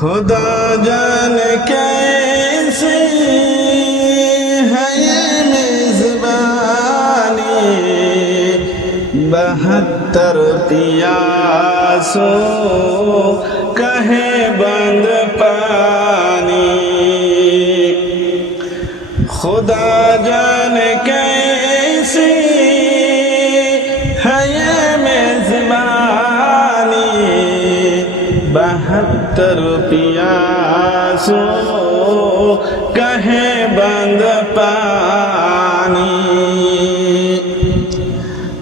خدا جان کیسے ہے یہ میزبانی؟ بہتر پیاسو کہے بند پانی۔ خدا جان کیسی بہتر پیاسو کہیں بند پانی۔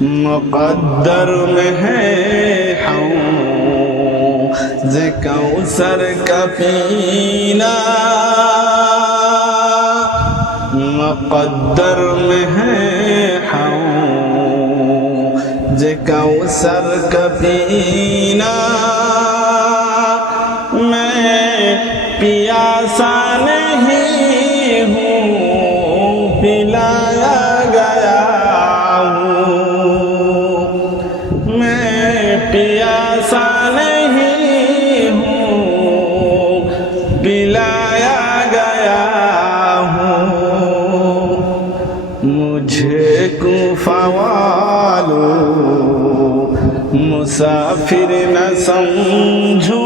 مقدر میں ہے ہوں کوثر کا پینا۔ مقدر میں ہے ہوں کوثر کا پینا۔ پیاسا نہیں ہوں پلایا گیا ہوں میں پیاسا نہیں ہوں پلایا گیا ہوں مجھے کوفہ مسافر نہ سمجھو